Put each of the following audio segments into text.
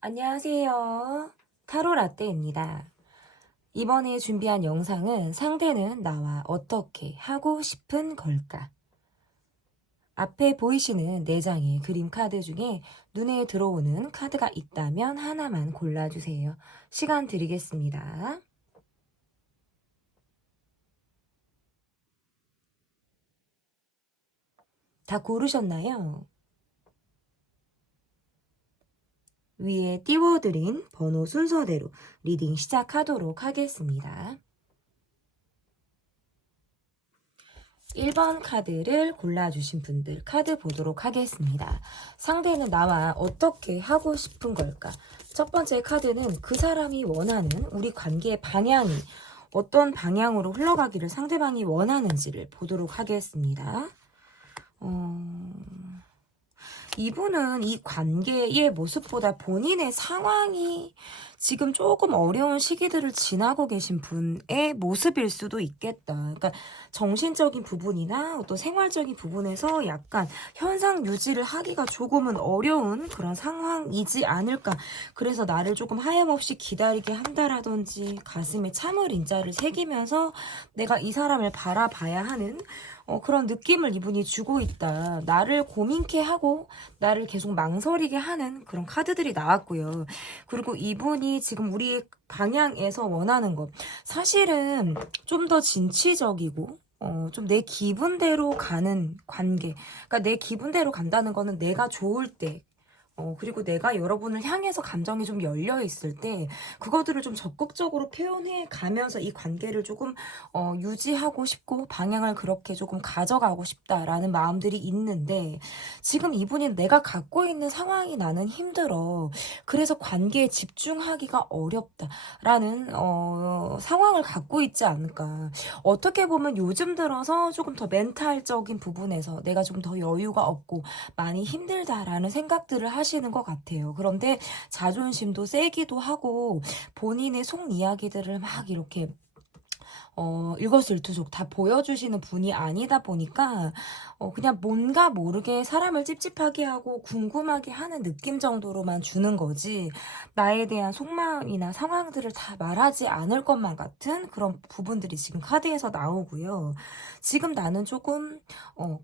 안녕하세요. 타로 라떼입니다. 이번에 준비한 영상은 상대는 나와 어떻게 하고 싶은 걸까? 앞에 보이시는 4장의 그림 카드 중에 눈에 들어오는 카드가 있다면 하나만 골라주세요. 시간 드리겠습니다. 다 고르셨나요? 위에 띄워드린 번호 순서대로 리딩 시작하도록 하겠습니다. 1번 카드를 골라주신 분들 카드 보도록 하겠습니다. 상대는 나와 어떻게 하고 싶은 걸까? 첫 번째 카드는 그 사람이 원하는 우리 관계의 방향이 어떤 방향으로 흘러가기를 상대방이 원하는지를 보도록 하겠습니다. 이분은 이 관계의 모습보다 본인의 상황이 지금 조금 어려운 시기들을 지나고 계신 분의 모습일 수도 있겠다. 그러니까 정신적인 부분이나 어떤 생활적인 부분에서 약간 현상 유지를 하기가 조금은 어려운 그런 상황이지 않을까. 그래서 나를 조금 하염없이 기다리게 한다라든지 가슴에 참을 인자를 새기면서 내가 이 사람을 바라봐야 하는 그런 느낌을 이분이 주고 있다. 나를 고민케 하고 나를 계속 망설이게 하는 그런 카드들이 나왔고요. 그리고 이분이 지금 우리 방향에서 원하는 것 사실은 좀 더 진취적이고 좀 내 기분대로 가는 관계. 그러니까 내 기분대로 간다는 거는 내가 좋을 때 그리고 내가 여러분을 향해서 감정이 좀 열려 있을 때 그것들을 좀 적극적으로 표현해 가면서 이 관계를 조금 유지하고 싶고 방향을 그렇게 조금 가져가고 싶다라는 마음들이 있는데 지금 이분이 내가 갖고 있는 상황이 나는 힘들어. 그래서 관계에 집중하기가 어렵다라는 상황을 갖고 있지 않을까. 어떻게 보면 요즘 들어서 조금 더 멘탈적인 부분에서 내가 좀 더 여유가 없고 많이 힘들다라는 생각들을 하시는 것 같아요. 그런데 자존심도 세기도 하고 본인의 속 이야기들을 막 이렇게 일거수일투족 다 보여주시는 분이 아니다 보니까 그냥 뭔가 모르게 사람을 찝찝하게 하고 궁금하게 하는 느낌 정도로만 주는 거지 나에 대한 속마음이나 상황들을 다 말하지 않을 것만 같은 그런 부분들이 지금 카드에서 나오고요. 지금 나는 조금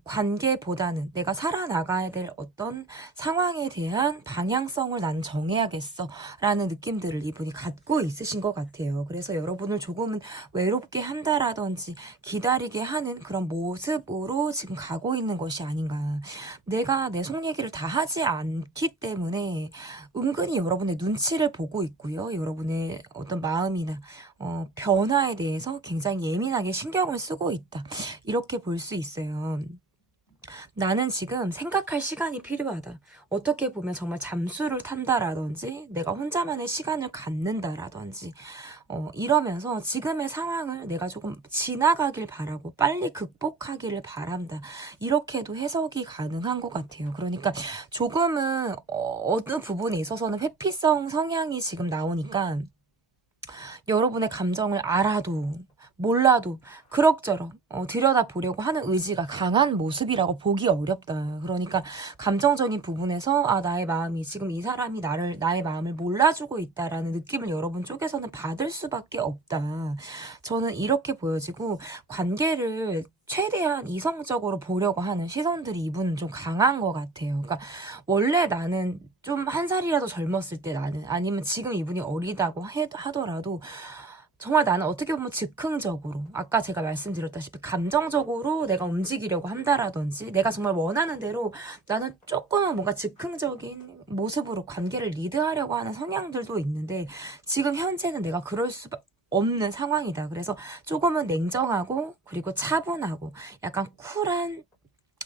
관계보다는 내가 살아나가야 될 어떤 상황에 대한 방향성을 난 정해야겠어 라는 느낌들을 이분이 갖고 있으신 것 같아요. 그래서 여러분을 조금은 외롭게 한다라든지 기다리게 하는 그런 모습으로 지금 가고 있는 것이 아닌가. 내가 내 속 얘기를 다 하지 않기 때문에 은근히 여러분의 눈치를 보고 있고요. 여러분의 어떤 마음이나 변화에 대해서 굉장히 예민하게 신경을 쓰고 있다. 이렇게 볼 수 있어요. 나는 지금 생각할 시간이 필요하다. 어떻게 보면 정말 잠수를 탄다라든지 내가 혼자만의 시간을 갖는다라든지 이러면서 지금의 상황을 내가 조금 지나가길 바라고 빨리 극복하기를 바란다. 이렇게도 해석이 가능한 것 같아요. 그러니까 조금은 어느 부분에 있어서는 회피성 성향이 지금 나오니까 여러분의 감정을 알아도 몰라도 그럭저럭 들여다보려고 하는 의지가 강한 모습이라고 보기 어렵다. 그러니까 감정적인 부분에서 나의 마음이 지금 이 사람이 나의 마음을 몰라주고 있다라는 느낌을 여러분 쪽에서는 받을 수밖에 없다. 저는 이렇게 보여지고 관계를 최대한 이성적으로 보려고 하는 시선들이 이분은 좀 강한 것 같아요. 그러니까 원래 나는 좀 한 살이라도 젊었을 때 나는 아니면 지금 이분이 어리다고 하더라도 정말 나는 어떻게 보면 즉흥적으로 아까 제가 말씀드렸다시피 감정적으로 내가 움직이려고 한다라든지 내가 정말 원하는 대로 나는 조금은 뭔가 즉흥적인 모습으로 관계를 리드하려고 하는 성향들도 있는데 지금 현재는 내가 그럴 수 없는 상황이다. 그래서 조금은 냉정하고 그리고 차분하고 약간 쿨한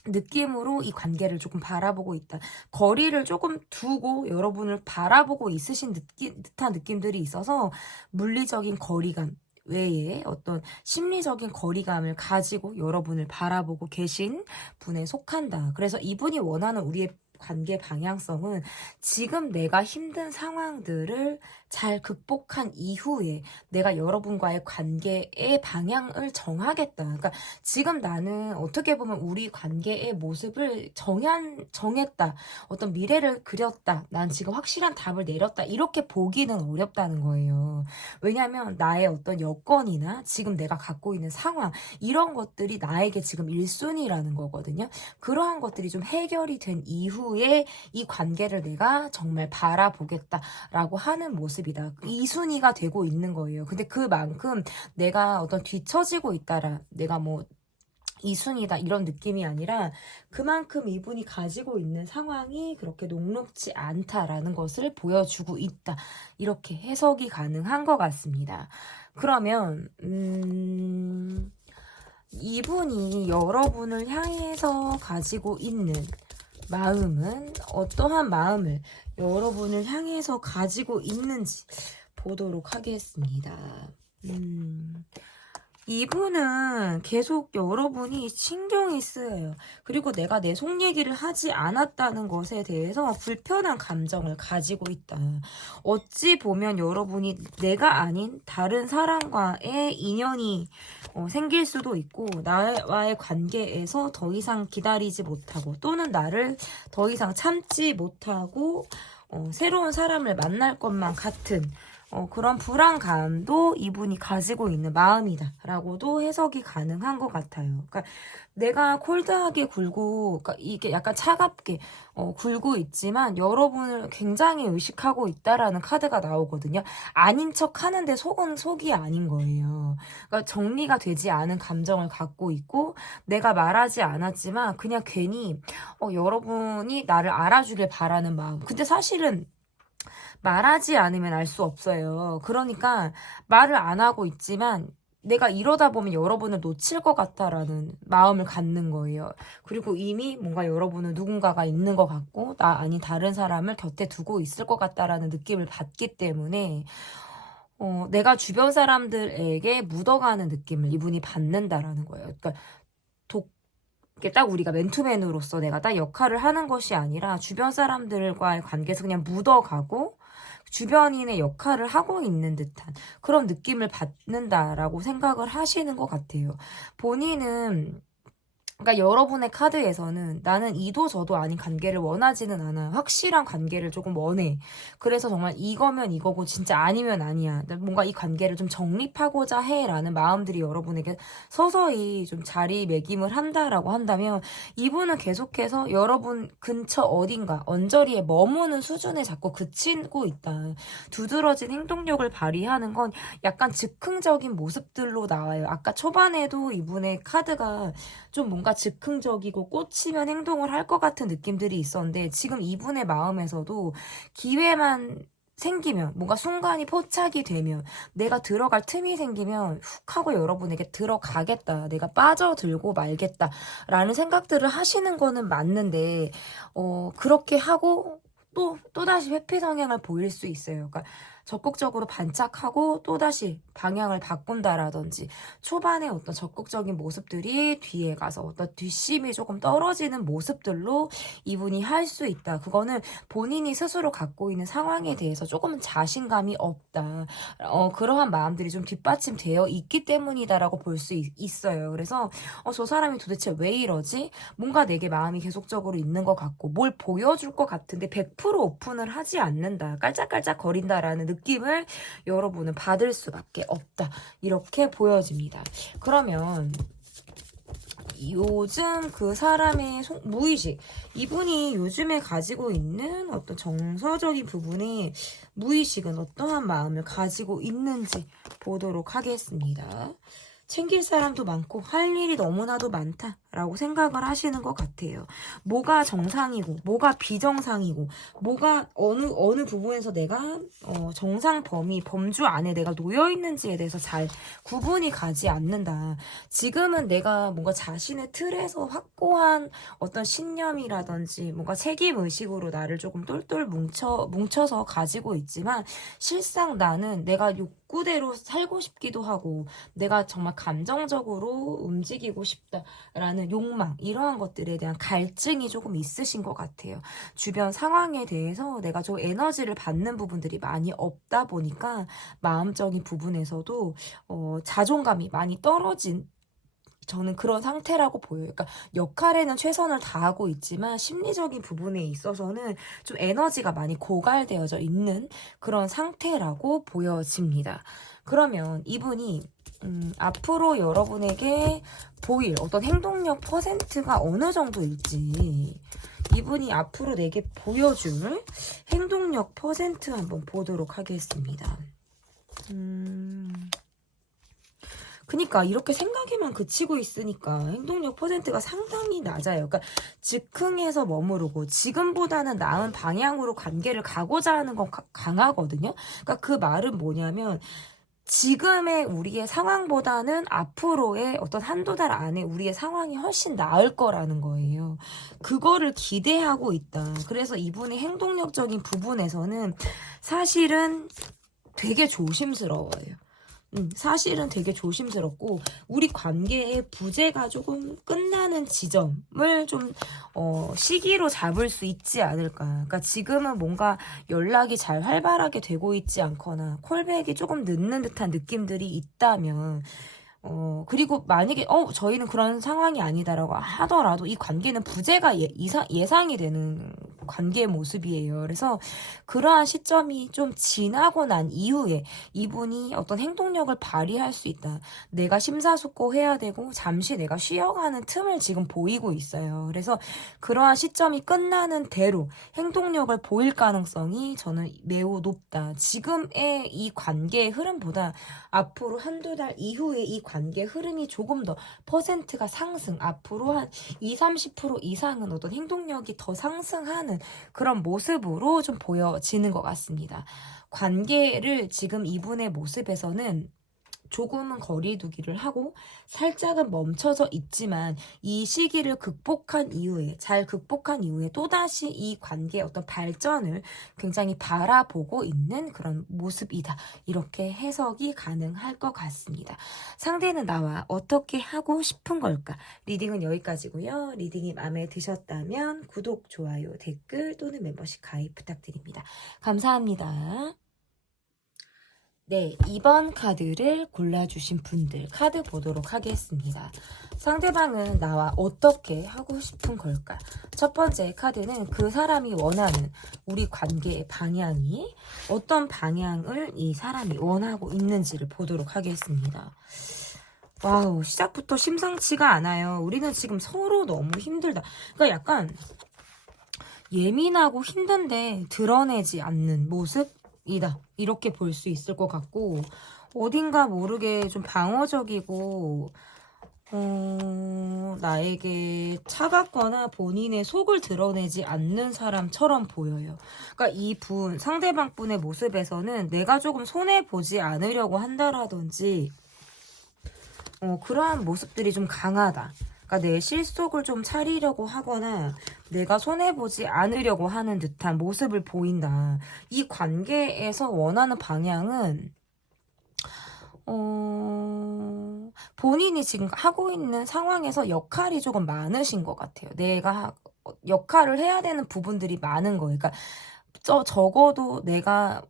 느낌으로 이 관계를 조금 바라보고 있다. 거리를 조금 두고 여러분을 바라보고 있으신 듯한 느낌들이 있어서 물리적인 거리감 외에 어떤 심리적인 거리감을 가지고 여러분을 바라보고 계신 분에 속한다. 그래서 이분이 원하는 우리의 관계 방향성은 지금 내가 힘든 상황들을 잘 극복한 이후에 내가 여러분과의 관계의 방향을 정하겠다. 그러니까 지금 나는 어떻게 보면 우리 관계의 모습을 정했다. 어떤 미래를 그렸다. 난 지금 확실한 답을 내렸다. 이렇게 보기는 어렵다는 거예요. 왜냐하면 나의 어떤 여건이나 지금 내가 갖고 있는 상황, 이런 것들이 나에게 지금 1순위라는 거거든요. 그러한 것들이 좀 해결이 된 이후에 이 관계를 내가 정말 바라보겠다라고 하는 모습이다. 2순위가 되고 있는 거예요. 근데 그만큼 내가 어떤 뒤처지고 있다라, 내가 뭐 2순위다 이런 느낌이 아니라 그만큼 이분이 가지고 있는 상황이 그렇게 녹록지 않다라는 것을 보여주고 있다. 이렇게 해석이 가능한 것 같습니다. 그러면 이분이 여러분을 향해서 가지고 있는 마음은 어떠한 마음을 여러분을 향해서 가지고 있는지 보도록 하겠습니다. 이분은 계속 여러분이 신경이 쓰여요. 그리고 내가 내 속 얘기를 하지 않았다는 것에 대해서 불편한 감정을 가지고 있다. 어찌 보면 여러분이 내가 아닌 다른 사람과의 인연이 생길 수도 있고, 나와의 관계에서 더 이상 기다리지 못하고 또는 나를 더 이상 참지 못하고 새로운 사람을 만날 것만 같은 그런 불안감도 이분이 가지고 있는 마음이다 라고도 해석이 가능한 것 같아요. 그러니까 내가 콜드하게 굴고, 그러니까 이게 약간 차갑게 굴고 있지만 여러분을 굉장히 의식하고 있다라는 카드가 나오거든요. 아닌 척 하는데 속은 속이 아닌 거예요. 그러니까 정리가 되지 않은 감정을 갖고 있고, 내가 말하지 않았지만 그냥 괜히 여러분이 나를 알아주길 바라는 마음. 근데 사실은 말하지 않으면 알 수 없어요. 그러니까 말을 안 하고 있지만 내가 이러다 보면 여러분을 놓칠 것 같다라는 마음을 갖는 거예요. 그리고 이미 뭔가 여러분은 누군가가 있는 것 같고 나 아닌 다른 사람을 곁에 두고 있을 것 같다라는 느낌을 받기 때문에 내가 주변 사람들에게 묻어가는 느낌을 이분이 받는다라는 거예요. 그러니까 이게 딱 우리가 맨투맨으로서 내가 딱 역할을 하는 것이 아니라 주변 사람들과의 관계에서 그냥 묻어가고 주변인의 역할을 하고 있는 듯한 그런 느낌을 받는다라고 생각을 하시는 것 같아요. 본인은 그러니까 여러분의 카드에서는 나는 이도 저도 아닌 관계를 원하지는 않아. 확실한 관계를 조금 원해. 그래서 정말 이거면 이거고 진짜 아니면 아니야. 뭔가 이 관계를 좀 정립하고자 해라는 마음들이 여러분에게 서서히 좀 자리매김을 한다라고 한다면 이분은 계속해서 여러분 근처 어딘가 언저리에 머무는 수준에 자꾸 그치고 있다. 두드러진 행동력을 발휘하는 건 약간 즉흥적인 모습들로 나와요. 아까 초반에도 이분의 카드가 좀 뭔가 즉흥적이고 꽂히면 행동을 할 것 같은 느낌들이 있었는데 지금 이분의 마음에서도 기회만 생기면 뭔가 순간이 포착이 되면 내가 들어갈 틈이 생기면 훅 하고 여러분에게 들어가겠다. 내가 빠져들고 말겠다. 라는 생각들을 하시는 거는 맞는데 그렇게 하고 또다시 회피 성향을 보일 수 있어요. 그러니까 적극적으로 반짝하고 또다시 방향을 바꾼다라든지 초반에 어떤 적극적인 모습들이 뒤에 가서 어떤 뒷심이 조금 떨어지는 모습들로 이분이 할 수 있다. 그거는 본인이 스스로 갖고 있는 상황에 대해서 조금은 자신감이 없다. 그러한 마음들이 좀 뒷받침되어 있기 때문이다라고 볼 수 있어요. 그래서 저 사람이 도대체 왜 이러지? 뭔가 내게 마음이 계속적으로 있는 것 같고 뭘 보여줄 것 같은데 100% 오픈을 하지 않는다. 깔짝깔짝 거린다라는 느낌을 여러분은 받을 수밖에 없다. 이렇게 보여집니다. 그러면 요즘 그 사람의 무의식, 이분이 요즘에 가지고 있는 어떤 정서적인 부분의 무의식은 어떠한 마음을 가지고 있는지 보도록 하겠습니다. 챙길 사람도 많고 할 일이 너무나도 많다라고 생각을 하시는 것 같아요. 뭐가 정상이고 뭐가 비정상이고 뭐가 어느 부분에서 내가 정상 범주 안에 내가 놓여 있는지에 대해서 잘 구분이 가지 않는다. 지금은 내가 뭔가 자신의 틀에서 확고한 어떤 신념이라든지 뭔가 책임의식으로 나를 조금 똘똘 뭉쳐서 가지고 있지만 실상 나는 내가 욕구대로 살고 싶기도 하고 내가 정말 감정적으로 움직이고 싶다라는 아니면은 욕망 이러한 것들에 대한 갈증이 조금 있으신 것 같아요. 주변 상황에 대해서 내가 좀 에너지를 받는 부분들이 많이 없다 보니까 마음적인 부분에서도 자존감이 많이 떨어진 저는 그런 상태라고 보여요. 그러니까 역할에는 최선을 다하고 있지만 심리적인 부분에 있어서는 좀 에너지가 많이 고갈되어져 있는 그런 상태라고 보여집니다. 그러면 이분이 앞으로 여러분에게 보일 어떤 행동력 퍼센트가 어느 정도일지 이분이 앞으로 내게 보여줄 행동력 퍼센트 한번 보도록 하겠습니다. 그니까 이렇게 생각에만 그치고 있으니까 행동력 퍼센트가 상당히 낮아요. 그러니까 즉흥에서 머무르고 지금보다는 나은 방향으로 관계를 가고자 하는 건 강하거든요. 그러니까 그 말은 뭐냐면 지금의 우리의 상황보다는 앞으로의 어떤 한두 달 안에 우리의 상황이 훨씬 나을 거라는 거예요. 그거를 기대하고 있다. 그래서 이분의 행동력적인 부분에서는 사실은 되게 조심스러워요. 사실은 되게 조심스럽고 우리 관계의 부재가 조금 끝나는 지점을 좀 시기로 잡을 수 있지 않을까. 그러니까 지금은 뭔가 연락이 잘 활발하게 되고 있지 않거나 콜백이 조금 늦는 듯한 느낌들이 있다면 그리고 만약에 저희는 그런 상황이 아니다라고 하더라도 이 관계는 부재가 예상이 되는 관계의 모습이에요. 그래서 그러한 시점이 좀 지나고 난 이후에 이분이 어떤 행동력을 발휘할 수 있다. 내가 심사숙고해야 되고 잠시 내가 쉬어가는 틈을 지금 보이고 있어요. 그래서 그러한 시점이 끝나는 대로 행동력을 보일 가능성이 저는 매우 높다. 지금의 이 관계의 흐름보다 앞으로 한두 달 이후에 이 관계 흐름이 조금 더 퍼센트가 상승, 앞으로 한 20-30% 이상은 어떤 행동력이 더 상승하는 그런 모습으로 좀 보여지는 것 같습니다. 관계를 지금 이분의 모습에서는 조금은 거리두기를 하고 살짝은 멈춰져 있지만 이 시기를 잘 극복한 이후에 또다시 이 관계의 어떤 발전을 굉장히 바라보고 있는 그런 모습이다. 이렇게 해석이 가능할 것 같습니다. 상대는 나와 어떻게 하고 싶은 걸까? 리딩은 여기까지고요. 리딩이 마음에 드셨다면 구독, 좋아요, 댓글 또는 멤버십 가입 부탁드립니다. 감사합니다. 네, 2번 카드를 골라주신 분들 카드 보도록 하겠습니다. 상대방은 나와 어떻게 하고 싶은 걸까? 첫 번째 카드는 그 사람이 원하는 우리 관계의 방향이 어떤 방향을 이 사람이 원하고 있는지를 보도록 하겠습니다. 와우, 시작부터 심상치가 않아요. 우리는 지금 서로 너무 힘들다. 그러니까 약간 예민하고 힘든데 드러내지 않는 모습? 이다. 이렇게 볼 수 있을 것 같고 어딘가 모르게 좀 방어적이고 나에게 차갑거나 본인의 속을 드러내지 않는 사람처럼 보여요. 그러니까 상대방 분의 모습에서는 내가 조금 손해보지 않으려고 한다라든지 그러한 모습들이 좀 강하다. 그러니까 내 실속을 좀 차리려고 하거나 내가 손해보지 않으려고 하는 듯한 모습을 보인다. 이 관계에서 원하는 방향은 본인이 지금 하고 있는 상황에서 역할이 조금 많으신 것 같아요. 내가 역할을 해야 되는 부분들이 많은 거예요. 그러니까 적어도 내가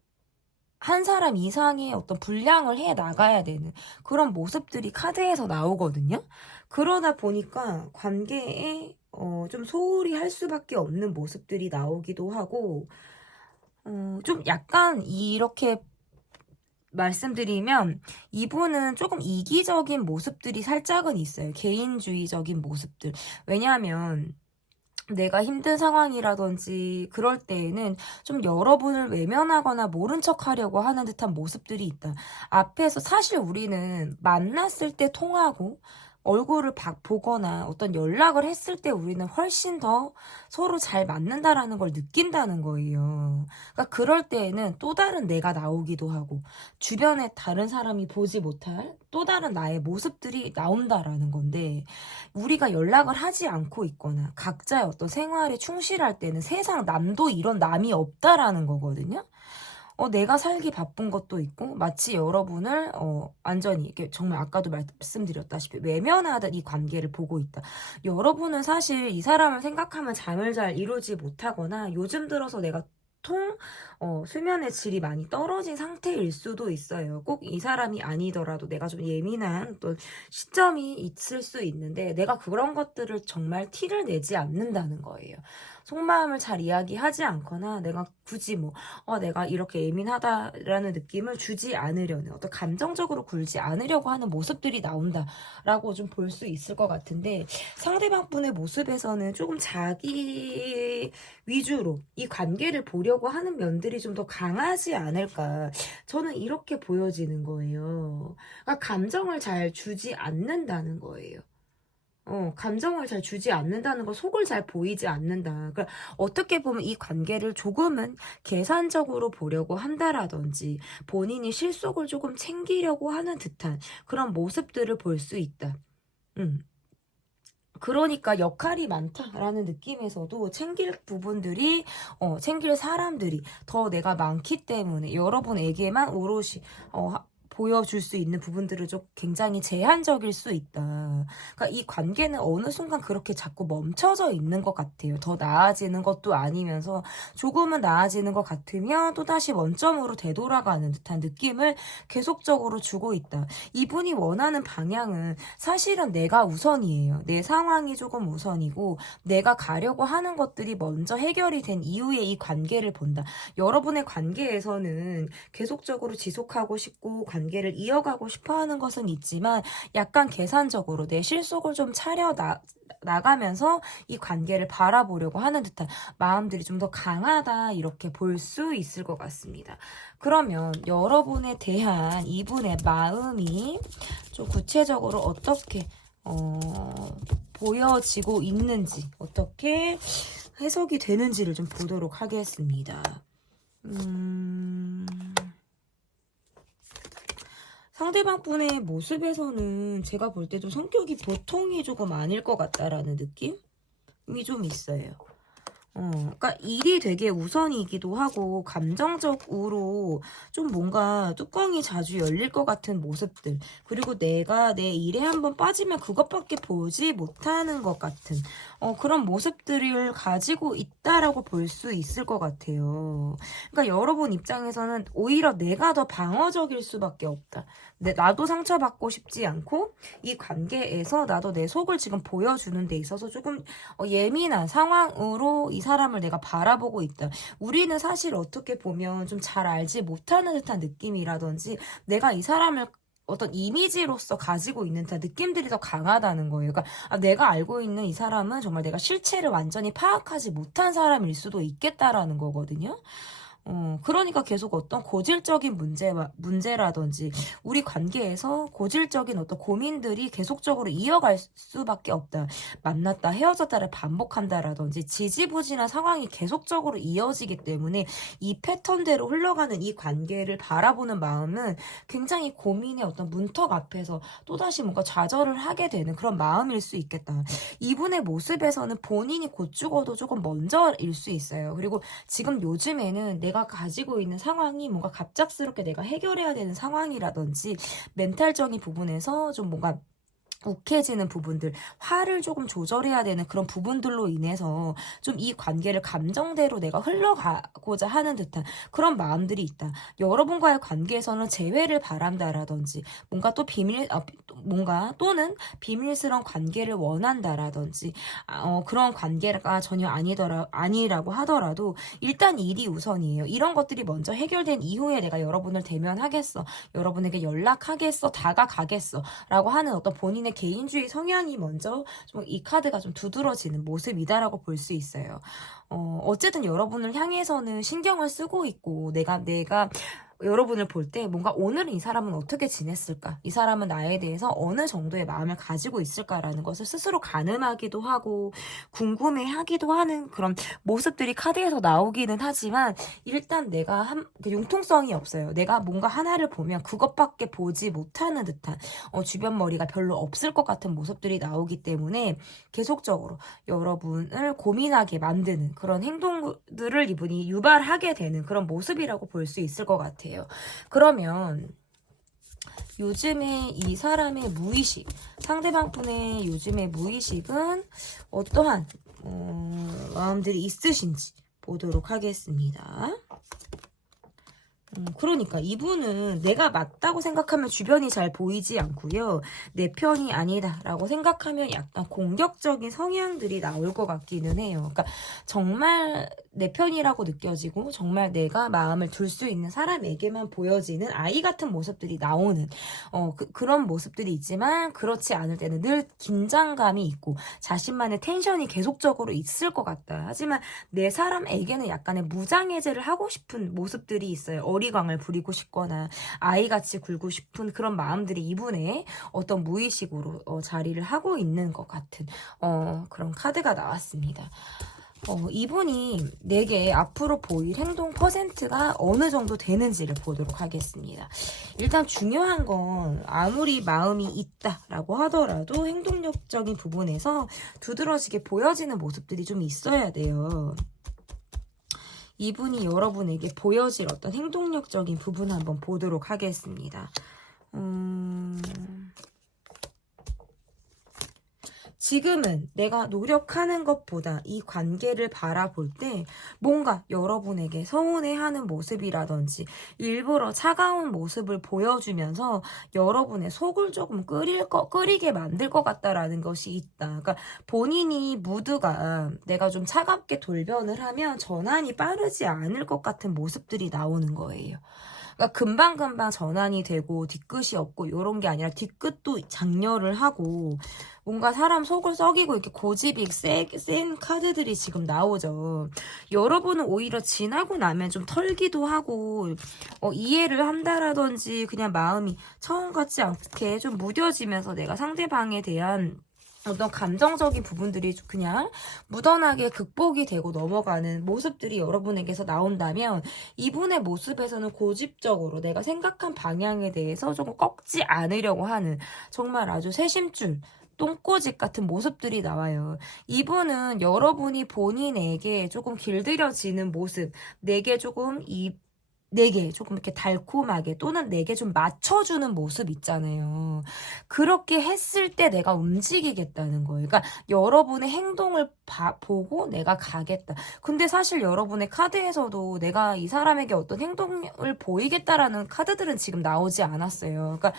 한 사람 이상의 어떤 분량을 해 나가야 되는 그런 모습들이 카드에서 나오거든요. 그러다 보니까 관계에 좀 소홀히 할 수밖에 없는 모습들이 나오기도 하고 좀 약간 이렇게 말씀드리면 이분은 조금 이기적인 모습들이 살짝은 있어요. 개인주의적인 모습들. 왜냐하면 내가 힘든 상황이라든지 그럴 때에는 좀 여러분을 외면하거나 모른 척 하려고 하는 듯한 모습들이 있다. 앞에서 사실 우리는 만났을 때 통하고 얼굴을 보거나 어떤 연락을 했을 때 우리는 훨씬 더 서로 잘 맞는다라는 걸 느낀다는 거예요. 그러니까 그럴 때에는 또 다른 내가 나오기도 하고 주변에 다른 사람이 보지 못할 또 다른 나의 모습들이 나온다라는 건데 우리가 연락을 하지 않고 있거나 각자의 어떤 생활에 충실할 때는 세상 남도 이런 남이 없다라는 거거든요. 내가 살기 바쁜 것도 있고 마치 여러분을 완전히 이렇게 정말 아까도 말씀드렸다시피 외면하듯 이 관계를 보고 있다. 여러분은 사실 이 사람을 생각하면 잠을 잘 이루지 못하거나 요즘 들어서 내가 수면의 질이 많이 떨어진 상태일 수도 있어요. 꼭 이 사람이 아니더라도 내가 좀 예민한 또 시점이 있을 수 있는데 내가 그런 것들을 정말 티를 내지 않는다는 거예요. 속마음을 잘 이야기하지 않거나 내가 굳이 내가 이렇게 예민하다라는 느낌을 주지 않으려는 어떤 감정적으로 굴지 않으려고 하는 모습들이 나온다라고 좀 볼 수 있을 것 같은데 상대방 분의 모습에서는 조금 자기 위주로 이 관계를 보려고 하는 면들이 좀 더 강하지 않을까. 저는 이렇게 보여지는 거예요. 그러니까 감정을 잘 주지 않는다는 거예요. 감정을 잘 주지 않는다는 거, 속을 잘 보이지 않는다. 그러니까 어떻게 보면 이 관계를 조금은 계산적으로 보려고 한다라든지 본인이 실속을 조금 챙기려고 하는 듯한 그런 모습들을 볼 수 있다. 음. 그러니까 역할이 많다라는 느낌에서도 챙길 부분들이 챙길 사람들이 더 내가 많기 때문에 여러분에게만 오롯이 보여줄 수 있는 부분들은 좀 굉장히 제한적일 수 있다. 그러니까 이 관계는 어느 순간 그렇게 자꾸 멈춰져 있는 것 같아요. 더 나아지는 것도 아니면서 조금은 나아지는 것 같으면 또다시 원점으로 되돌아가는 듯한 느낌을 계속적으로 주고 있다. 이분이 원하는 방향은 사실은 내가 우선이에요. 내 상황이 조금 우선이고 내가 가려고 하는 것들이 먼저 해결이 된 이후에 이 관계를 본다. 여러분의 관계에서는 계속적으로 지속하고 싶고 관계를 이어가고 싶어 하는 것은 있지만 약간 계산적으로 내 실속을 좀 나가면서 이 관계를 바라보려고 하는 듯한 마음들이 좀 더 강하다 이렇게 볼 수 있을 것 같습니다. 그러면 여러분에 대한 이분의 마음이 좀 구체적으로 어떻게 보여지고 있는지 어떻게 해석이 되는지를 좀 보도록 하겠습니다. 상대방 분의 모습에서는 제가 볼 때 좀 성격이 보통이 조금 아닐 것 같다라는 느낌이 좀 있어요. 그러니까 일이 되게 우선이기도 하고 감정적으로 좀 뭔가 뚜껑이 자주 열릴 것 같은 모습들 그리고 내가 내 일에 한번 빠지면 그것밖에 보지 못하는 것 같은 그런 모습들을 가지고 있다라고 볼 수 있을 것 같아요. 그러니까 여러분 입장에서는 오히려 내가 더 방어적일 수밖에 없다. 나도 상처받고 싶지 않고 이 관계에서 나도 내 속을 지금 보여주는 데 있어서 조금 예민한 상황으로 이 사람을 내가 바라보고 있다. 우리는 사실 어떻게 보면 좀 잘 알지 못하는 듯한 느낌이라든지 내가 이 사람을 어떤 이미지로서 가지고 있는 듯한 느낌들이 더 강하다는 거예요. 그러니까 내가 알고 있는 이 사람은 정말 내가 실체를 완전히 파악하지 못한 사람일 수도 있겠다라는 거거든요. 그러니까 계속 어떤 고질적인 문제라든지 우리 관계에서 고질적인 어떤 고민들이 계속적으로 이어갈 수밖에 없다. 만났다 헤어졌다를 반복한다라든지 지지부진한 상황이 계속적으로 이어지기 때문에 이 패턴대로 흘러가는 이 관계를 바라보는 마음은 굉장히 고민의 어떤 문턱 앞에서 또다시 뭔가 좌절을 하게 되는 그런 마음일 수 있겠다. 이분의 모습에서는 본인이 곧 죽어도 조금 먼저일 수 있어요. 그리고 지금 요즘에는 내가 가지고 있는 상황이 뭔가 갑작스럽게 내가 해결해야 되는 상황이라든지 멘탈적인 부분에서 좀 뭔가 욱해지는 부분들, 화를 조금 조절해야 되는 그런 부분들로 인해서 좀 이 관계를 감정대로 내가 흘러가고자 하는 듯한 그런 마음들이 있다. 여러분과의 관계에서는 재회를 바란다라든지 뭔가 또 뭔가 또는 비밀스러운 관계를 원한다라든지 그런 관계가 전혀 아니라고 하더라도 일단 일이 우선이에요. 이런 것들이 먼저 해결된 이후에 내가 여러분을 대면하겠어. 여러분에게 연락하겠어. 다가가겠어. 라고 하는 어떤 본인의 개인주의 성향이 먼저 좀 이 카드가 좀 두드러지는 모습이다라고 볼 수 있어요. 어쨌든 여러분을 향해서는 신경을 쓰고 있고 내가 여러분을 볼 때 뭔가 오늘은 이 사람은 어떻게 지냈을까? 이 사람은 나에 대해서 어느 정도의 마음을 가지고 있을까라는 것을 스스로 가늠하기도 하고 궁금해하기도 하는 그런 모습들이 카드에서 나오기는 하지만 일단 내가 융통성이 없어요. 내가 뭔가 하나를 보면 그것밖에 보지 못하는 듯한 주변 머리가 별로 없을 것 같은 모습들이 나오기 때문에 계속적으로 여러분을 고민하게 만드는 그런 행동들을 이분이 유발하게 되는 그런 모습이라고 볼 수 있을 것 같아요. 그러면 요즘에 이 사람의 무의식, 상대방 분의 요즘의 무의식은 어떠한 마음들이 있으신지 보도록 하겠습니다. 그러니까 이분은 내가 맞다고 생각하면 주변이 잘 보이지 않고요. 내 편이 아니다라고 생각하면 약간 공격적인 성향들이 나올 것 같기는 해요. 그러니까 정말 내 편이라고 느껴지고 정말 내가 마음을 둘 수 있는 사람에게만 보여지는 아이 같은 모습들이 나오는 그런 모습들이 있지만 그렇지 않을 때는 늘 긴장감이 있고 자신만의 텐션이 계속적으로 있을 것 같다. 하지만 내 사람에게는 약간의 무장해제를 하고 싶은 모습들이 있어요. 어리광을 부리고 싶거나 아이같이 굴고 싶은 그런 마음들이 이분의 어떤 무의식으로 자리를 하고 있는 것 같은 그런 카드가 나왔습니다. 이분이 내게 앞으로 보일 행동 퍼센트가 어느 정도 되는지를 보도록 하겠습니다. 일단 중요한 건 아무리 마음이 있다라고 하더라도 행동력적인 부분에서 두드러지게 보여지는 모습들이 좀 있어야 돼요. 이분이 여러분에게 보여질 어떤 행동력적인 부분 한번 보도록 하겠습니다. 지금은 내가 노력하는 것보다 이 관계를 바라볼 때 뭔가 여러분에게 서운해하는 모습이라든지 일부러 차가운 모습을 보여주면서 여러분의 속을 조금 끓이게 만들 것 같다라는 것이 있다. 그러니까 본인이 무드가 내가 좀 차갑게 돌변을 하면 전환이 빠르지 않을 것 같은 모습들이 나오는 거예요. 그러니까 금방금방 전환이 되고 뒤끝이 없고 이런 게 아니라 뒤끝도 장렬을 하고 뭔가 사람 속을 썩이고 이렇게 고집이 센 카드들이 지금 나오죠. 여러분은 오히려 지나고 나면 좀 털기도 하고 이해를 한다라든지 그냥 마음이 처음 같지 않게 좀 무뎌지면서 내가 상대방에 대한 어떤 감정적인 부분들이 그냥 무던하게 극복이 되고 넘어가는 모습들이 여러분에게서 나온다면 이분의 모습에서는 고집적으로 내가 생각한 방향에 대해서 조금 꺾지 않으려고 하는 정말 아주 새심줄 똥꼬집 같은 모습들이 나와요. 이분은 여러분이 본인에게 조금 길들여지는 모습, 내게 조금 이렇게 달콤하게 또는 내게 좀 맞춰주는 모습 있잖아요. 그렇게 했을 때 내가 움직이겠다는 거예요. 그러니까 여러분의 행동을 보고 내가 가겠다. 근데 사실 여러분의 카드에서도 내가 이 사람에게 어떤 행동을 보이겠다라는 카드들은 지금 나오지 않았어요. 그러니까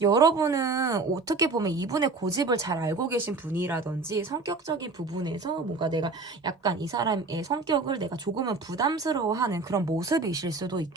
여러분은 어떻게 보면 이분의 고집을 잘 알고 계신 분이라든지 성격적인 부분에서 뭔가 내가 약간 이 사람의 성격을 내가 조금은 부담스러워하는 그런 모습이실 수도 있겠다.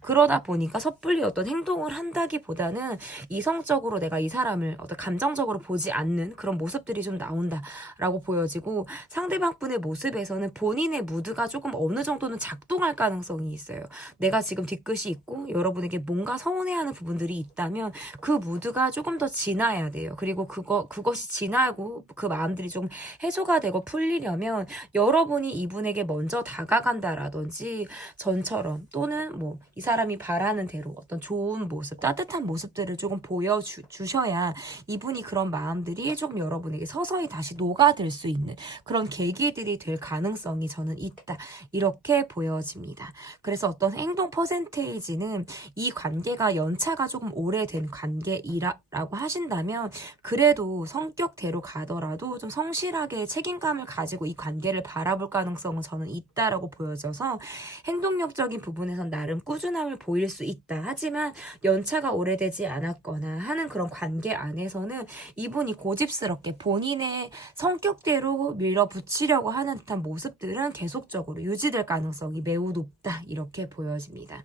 그러다 보니까 섣불리 어떤 행동을 한다기보다는 이성적으로 내가 이 사람을 어떤 감정적으로 보지 않는 그런 모습들이 좀 나온다라고 보여지고 상대방 분의 모습에서는 본인의 무드가 조금 어느 정도는 작동할 가능성이 있어요. 내가 지금 뒤끝이 있고 여러분에게 뭔가 서운해하는 부분들이 있다면 그 무드가 조금 더 지나야 돼요. 그리고 그것이 지나고 그 마음들이 좀 해소가 되고 풀리려면 여러분이 이분에게 먼저 다가간다라든지 전처럼 또는 뭐 이 사람이 바라는 대로 어떤 좋은 모습, 따뜻한 모습들을 조금 보여주셔야 이분이 그런 마음들이 조금 여러분에게 서서히 다시 녹아들 수 있는 그런 계기들이 될 가능성이 저는 있다. 이렇게 보여집니다. 그래서 어떤 행동 퍼센테이지는 이 관계가 연차가 조금 오래된 관계이라고 하신다면 그래도 성격대로 가더라도 좀 성실하게 책임감을 가지고 이 관계를 바라볼 가능성은 저는 있다라고 보여져서 행동력적인 부분에선 나름 꾸준함을 보일 수 있다. 하지만 연차가 오래되지 않았거나 하는 그런 관계 안에서는 이분이 고집스럽게 본인의 성격대로 밀어붙이려고 하는 듯한 모습들은 계속적으로 유지될 가능성이 매우 높다. 이렇게 보여집니다.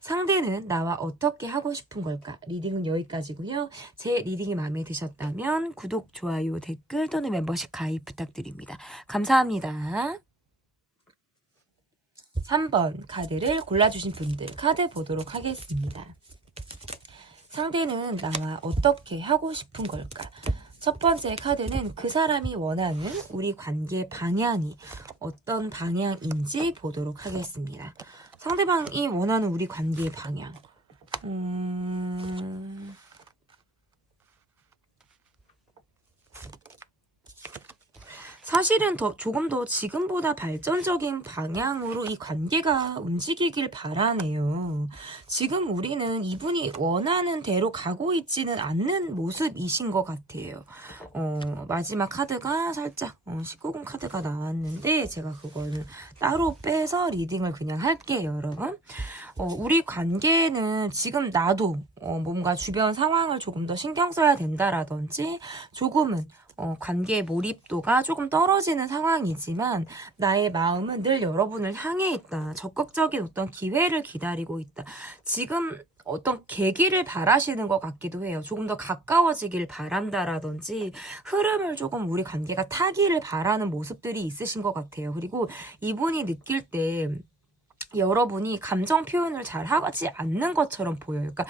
상대는 나와 어떻게 하고 싶은 걸까? 리딩은 여기까지고요. 제 리딩이 마음에 드셨다면 구독, 좋아요, 댓글 또는 멤버십 가입 부탁드립니다. 감사합니다. 3번 카드를 골라주신 분들 카드 보도록 하겠습니다. 상대는 나와 어떻게 하고 싶은 걸까? 첫 번째 카드는 그 사람이 원하는 우리 관계 방향이 어떤 방향인지 보도록 하겠습니다. 상대방이 원하는 우리 관계의 방향. 사실은 조금 더 지금보다 발전적인 방향으로 이 관계가 움직이길 바라네요. 지금 우리는 이분이 원하는 대로 가고 있지는 않는 모습이신 것 같아요. 마지막 카드가 살짝 19금 카드가 나왔는데 제가 그거는 따로 빼서 리딩을 그냥 할게요, 여러분. 우리 관계는 지금 나도 뭔가 주변 상황을 조금 더 신경 써야 된다라든지 조금은 관계의 몰입도가 조금 떨어지는 상황이지만 나의 마음은 늘 여러분을 향해 있다. 적극적인 어떤 기회를 기다리고 있다. 지금 어떤 계기를 바라시는 것 같기도 해요. 조금 더 가까워지길 바란다라든지 흐름을 조금 우리 관계가 타기를 바라는 모습들이 있으신 것 같아요. 그리고 이분이 느낄 때 여러분이 감정 표현을 잘 하지 않는 것처럼 보여요. 그러니까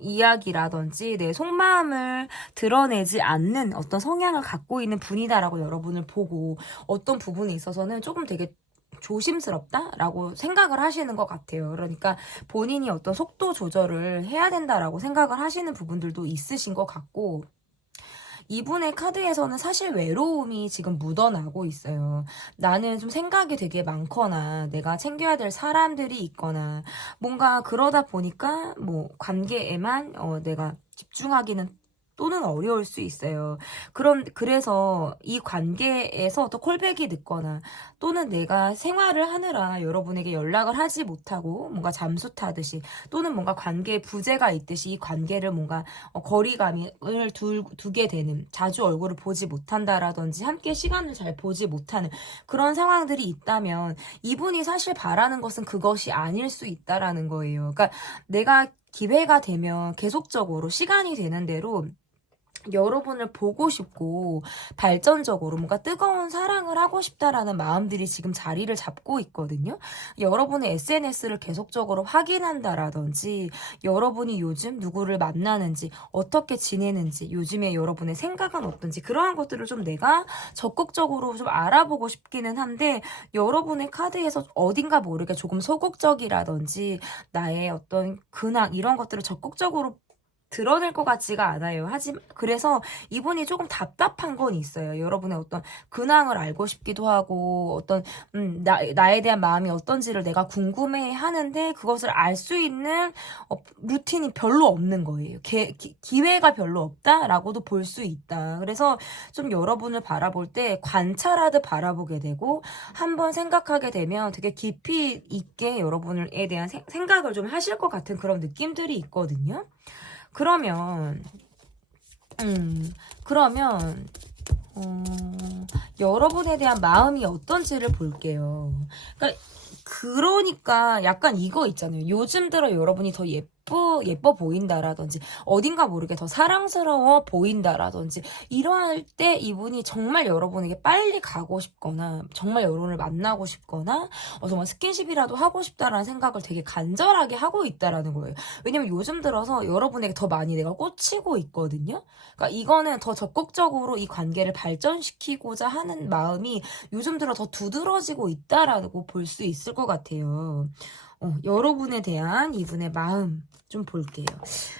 이야기라든지 내 속마음을 드러내지 않는 어떤 성향을 갖고 있는 분이다라고 여러분을 보고 어떤 부분에 있어서는 조금 되게 조심스럽다라고 생각을 하시는 것 같아요. 그러니까 본인이 어떤 속도 조절을 해야 된다라고 생각을 하시는 부분들도 있으신 것 같고 이분의 카드에서는 사실 외로움이 지금 묻어나고 있어요. 나는 좀 생각이 되게 많거나 내가 챙겨야 될 사람들이 있거나 뭔가 그러다 보니까 뭐 관계에만 내가 집중하기는 또는 어려울 수 있어요. 그래서 이 관계에서 어떤 콜백이 늦거나 또는 내가 생활을 하느라 여러분에게 연락을 하지 못하고 뭔가 잠수 타듯이 또는 뭔가 관계에 부재가 있듯이 이 관계를 뭔가 거리감을 두게 되는 자주 얼굴을 보지 못한다라든지 함께 시간을 잘 보지 못하는 그런 상황들이 있다면 이분이 사실 바라는 것은 그것이 아닐 수 있다라는 거예요. 그러니까 내가 기회가 되면 계속적으로 시간이 되는 대로 여러분을 보고 싶고 발전적으로 뭔가 뜨거운 사랑을 하고 싶다라는 마음들이 지금 자리를 잡고 있거든요. 여러분의 SNS를 계속적으로 확인한다라든지 여러분이 요즘 누구를 만나는지 어떻게 지내는지 요즘에 여러분의 생각은 어떤지 그러한 것들을 좀 내가 적극적으로 좀 알아보고 싶기는 한데 여러분의 카드에서 어딘가 모르게 조금 소극적이라든지 나의 어떤 근황 이런 것들을 적극적으로 드러낼 것 같지가 않아요. 그래서 이분이 조금 답답한 건 있어요. 여러분의 어떤 근황을 알고 싶기도 하고, 나에 대한 마음이 어떤지를 내가 궁금해 하는데, 그것을 알 수 있는, 루틴이 별로 없는 거예요. 기회가 별로 없다라고도 볼 수 있다. 그래서 좀 여러분을 바라볼 때 관찰하듯 바라보게 되고, 한번 생각하게 되면 되게 깊이 있게 여러분에 대한 생각을 좀 하실 것 같은 그런 느낌들이 있거든요. 그러면 여러분에 대한 마음이 어떤지를 볼게요. 그러니까 약간 이거 있잖아요. 요즘 들어 여러분이 더 예뻐 보인다라든지 어딘가 모르게 더 사랑스러워 보인다라든지 이러할 때 이분이 정말 여러분에게 빨리 가고 싶거나 정말 여러분을 만나고 싶거나 정말 스킨십이라도 하고 싶다라는 생각을 되게 간절하게 하고 있다라는 거예요. 왜냐면 요즘 들어서 여러분에게 더 많이 내가 꽂히고 있거든요. 그러니까 이거는 더 적극적으로 이 관계를 발전시키고자 하는 마음이 요즘 들어 더 두드러지고 있다라고 볼 수 있을 것 같아요. 여러분에 대한 이분의 마음 좀 볼게요.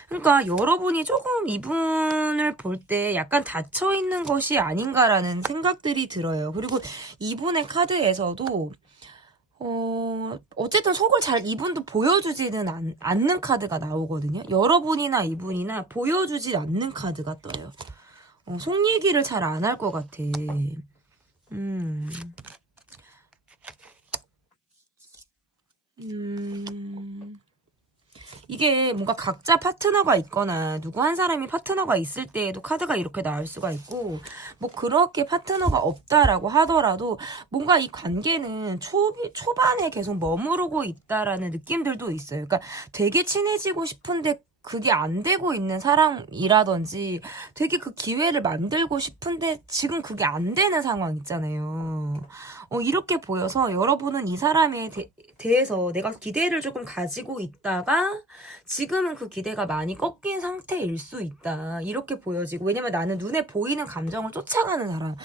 그러니까 여러분이 조금 이분을 볼 때 약간 닫혀있는 것이 아닌가라는 생각들이 들어요. 그리고 이분의 카드에서도 어쨌든 속을 잘 이분도 보여주지는 않는 카드가 나오거든요. 여러분이나 이분이나 보여주지 않는 카드가 떠요. 속 얘기를 잘 안 할 것 같아. 이게 뭔가 각자 파트너가 있거나 누구 한 사람이 파트너가 있을 때에도 카드가 이렇게 나올 수가 있고 뭐 그렇게 파트너가 없다라고 하더라도 뭔가 이 관계는 초반에 계속 머무르고 있다라는 느낌들도 있어요. 그러니까 되게 친해지고 싶은데 그게 안 되고 있는 사람이라든지 되게 그 기회를 만들고 싶은데 지금 그게 안 되는 상황 있잖아요. 이렇게 보여서 여러분은 이 사람에 대해서 내가 기대를 조금 가지고 있다가 지금은 그 기대가 많이 꺾인 상태일 수 있다. 이렇게 보여지고, 왜냐면 나는 눈에 보이는 감정을 쫓아가는 사람.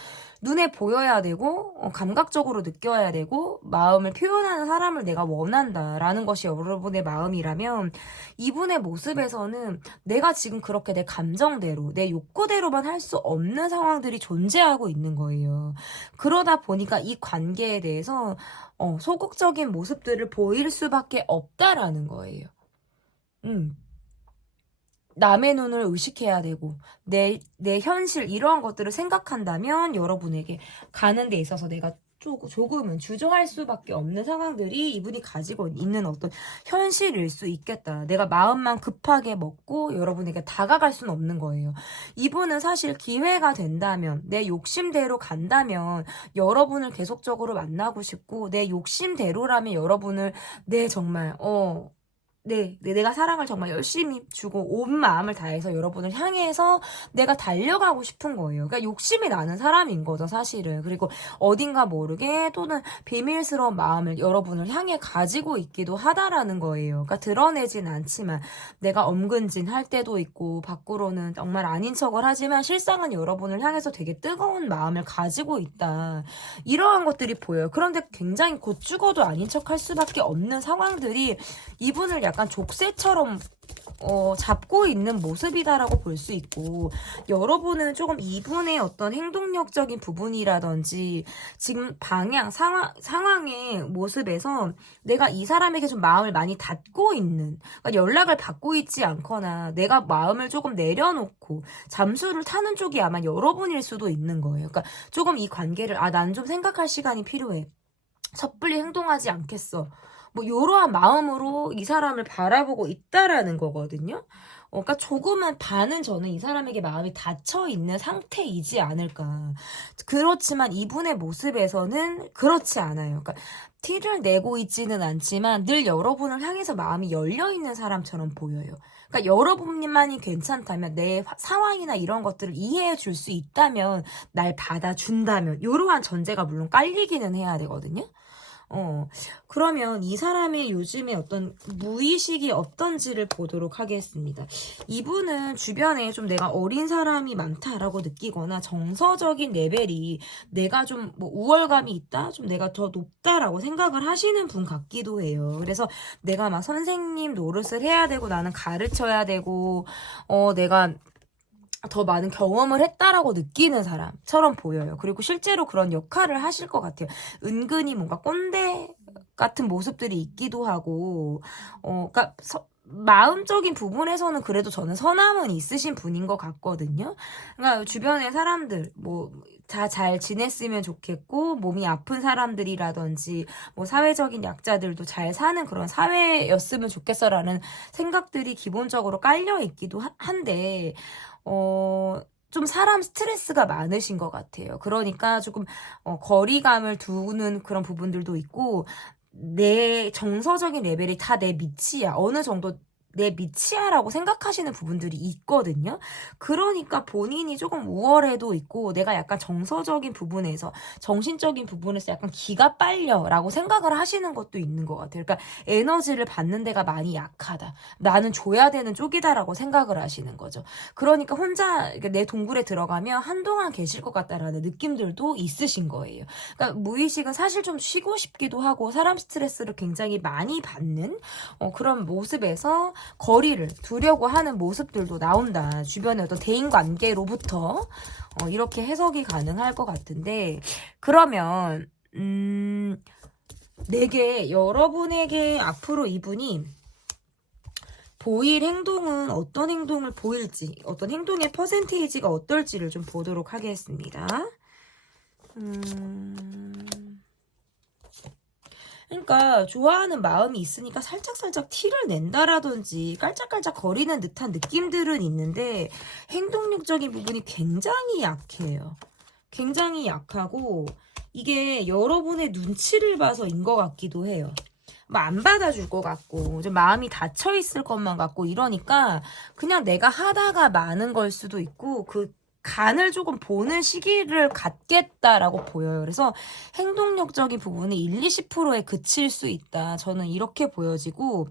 눈에 보여야 되고 감각적으로 느껴야 되고 마음을 표현하는 사람을 내가 원한다라는 것이 여러분의 마음이라면, 이분의 모습에서는 내가 지금 그렇게 내 감정대로 내 욕구대로만 할 수 없는 상황들이 존재하고 있는 거예요. 그러다 보니까 이 관계에 대해서 소극적인 모습들을 보일 수밖에 없다라는 거예요. 남의 눈을 의식해야 되고 내 현실 이러한 것들을 생각한다면 여러분에게 가는 데 있어서 내가 조금은 주저할 수밖에 없는 상황들이 이분이 가지고 있는 어떤 현실일 수 있겠다. 내가 마음만 급하게 먹고 여러분에게 다가갈 수는 없는 거예요. 이분은 사실 기회가 된다면, 내 욕심대로 간다면 여러분을 계속적으로 만나고 싶고, 내 욕심대로라면 여러분을 정말 내가 사랑을 정말 열심히 주고 온 마음을 다해서 여러분을 향해서 내가 달려가고 싶은 거예요. 그러니까 욕심이 나는 사람인 거죠, 사실은. 그리고 어딘가 모르게 또는 비밀스러운 마음을 여러분을 향해 가지고 있기도 하다라는 거예요. 그러니까 드러내진 않지만 내가 엄근진할 때도 있고 밖으로는 정말 아닌 척을 하지만 실상은 여러분을 향해서 되게 뜨거운 마음을 가지고 있다. 이러한 것들이 보여요. 그런데 굉장히 곧 죽어도 아닌 척할 수밖에 없는 상황들이 이분을 약간 족쇄처럼 잡고 있는 모습이다라고 볼 수 있고, 여러분은 조금 이분의 어떤 행동력적인 부분이라든지 지금 방향, 상황의 모습에서 내가 이 사람에게 좀 마음을 많이 닫고 있는, 그러니까 연락을 받고 있지 않거나 내가 마음을 조금 내려놓고 잠수를 타는 쪽이 아마 여러분일 수도 있는 거예요. 그러니까 조금 이 관계를 난 좀 생각할 시간이 필요해. 섣불리 행동하지 않겠어. 뭐 이러한 마음으로 이 사람을 바라보고 있다라는 거거든요. 그러니까 조금은 반은 저는 이 사람에게 마음이 닫혀 있는 상태이지 않을까. 그렇지만 이분의 모습에서는 그렇지 않아요. 그러니까 티를 내고 있지는 않지만 늘 여러분을 향해서 마음이 열려 있는 사람처럼 보여요. 그러니까 여러분만이 괜찮다면, 내 상황이나 이런 것들을 이해해 줄 수 있다면, 날 받아준다면, 이러한 전제가 물론 깔리기는 해야 되거든요. 그러면 이 사람의 요즘에 어떤 무의식이 어떤지를 보도록 하겠습니다. 이분은 주변에 좀 내가 어린 사람이 많다라고 느끼거나 정서적인 레벨이 내가 좀 뭐 우월감이 있다? 좀 내가 더 높다라고 생각을 하시는 분 같기도 해요. 그래서 내가 막 선생님 노릇을 해야 되고 나는 가르쳐야 되고 내가 더 많은 경험을 했다라고 느끼는 사람처럼 보여요. 그리고 실제로 그런 역할을 하실 것 같아요. 은근히 뭔가 꼰대 같은 모습들이 있기도 하고, 그러니까 마음적인 부분에서는 그래도 저는 선함은 있으신 분인 것 같거든요. 그러니까 주변의 사람들, 다 잘 지냈으면 좋겠고, 몸이 아픈 사람들이라든지, 사회적인 약자들도 잘 사는 그런 사회였으면 좋겠어라는 생각들이 기본적으로 깔려 있기도 한데, 좀 사람 스트레스가 많으신 것 같아요. 그러니까 조금 거리감을 두는 그런 부분들도 있고, 내 정서적인 레벨이 다 내 밑이야. 어느 정도 내 밑이야라고 생각하시는 부분들이 있거든요. 그러니까 본인이 조금 우월해도 있고, 내가 약간 정서적인 부분에서, 정신적인 부분에서 약간 기가 빨려라고 생각을 하시는 것도 있는 것 같아요. 그러니까 에너지를 받는 데가 많이 약하다. 나는 줘야 되는 쪽이다라고 생각을 하시는 거죠. 그러니까 혼자 내 동굴에 들어가면 한동안 계실 것 같다라는 느낌들도 있으신 거예요. 그러니까 무의식은 사실 좀 쉬고 싶기도 하고, 사람 스트레스를 굉장히 많이 받는 그런 모습에서 거리를 두려고 하는 모습들도 나온다. 주변의 어떤 대인관계로부터 이렇게 해석이 가능할 것 같은데, 그러면 내게 여러분에게 앞으로 이분이 보일 행동은 어떤 행동을 보일지, 어떤 행동의 퍼센테이지가 어떨지를 좀 보도록 하겠습니다. 그러니까 좋아하는 마음이 있으니까 살짝살짝 티를 낸다라든지 깔짝깔짝 거리는 듯한 느낌들은 있는데, 행동력적인 부분이 굉장히 약해요. 굉장히 약하고, 이게 여러분의 눈치를 봐서인 것 같기도 해요. 안 받아줄 것 같고, 좀 마음이 닫혀 있을 것만 같고, 이러니까 그냥 내가 하다가 마는 걸 수도 있고, 간을 조금 보는 시기를 갖겠다라고 보여요. 그래서 행동력적인 부분이 1-20%에 그칠 수 있다. 저는 이렇게 보여지고,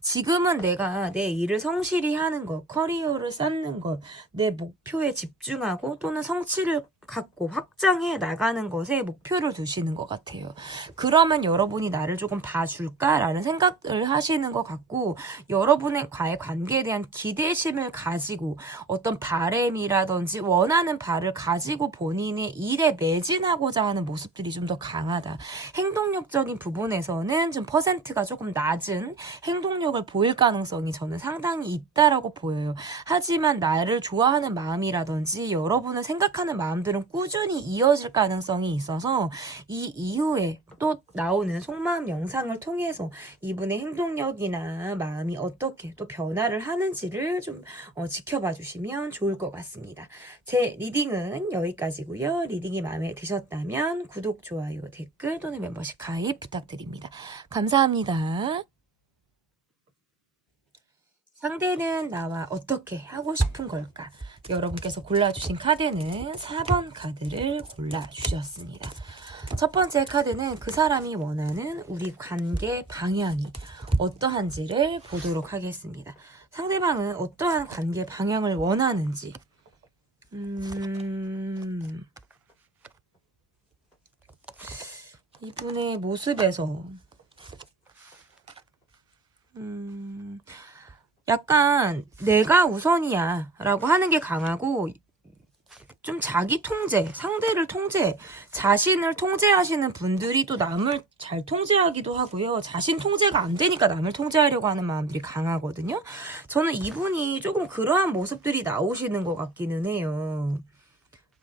지금은 내가 내 일을 성실히 하는 것, 커리어를 쌓는 것, 내 목표에 집중하고 또는 성취를 갖고 확장해 나가는 것에 목표를 두시는 것 같아요. 그러면 여러분이 나를 조금 봐줄까라는 생각을 하시는 것 같고, 여러분의 과의 관계에 대한 기대심을 가지고 어떤 바램이라든지 원하는 바를 가지고 본인의 일에 매진하고자 하는 모습들이 좀 더 강하다. 행동력적인 부분에서는 좀 퍼센트가 조금 낮은 행동력을 보일 가능성이 저는 상당히 있다라고 보여요. 하지만 나를 좋아하는 마음이라든지 여러분을 생각하는 마음들은 꾸준히 이어질 가능성이 있어서 이 이후에 또 나오는 속마음 영상을 통해서 이분의 행동력이나 마음이 어떻게 또 변화를 하는지를 좀 지켜봐 주시면 좋을 것 같습니다. 제 리딩은 여기까지고요. 리딩이 마음에 드셨다면 구독, 좋아요, 댓글 또는 멤버십 가입 부탁드립니다. 감사합니다. 상대는 나와 어떻게 하고 싶은 걸까? 여러분께서 골라주신 카드는 4번 카드를 골라주셨습니다. 첫 번째 카드는 그 사람이 원하는 우리 관계 방향이 어떠한지를 보도록 하겠습니다. 상대방은 어떠한 관계 방향을 원하는지. 이분의 모습에서 약간 내가 우선이야 라고 하는 게 강하고, 좀 자기 통제, 상대를 통제, 자신을 통제하시는 분들이 또 남을 잘 통제하기도 하고요. 자신 통제가 안 되니까 남을 통제하려고 하는 마음들이 강하거든요. 저는 이분이 조금 그러한 모습들이 나오시는 것 같기는 해요.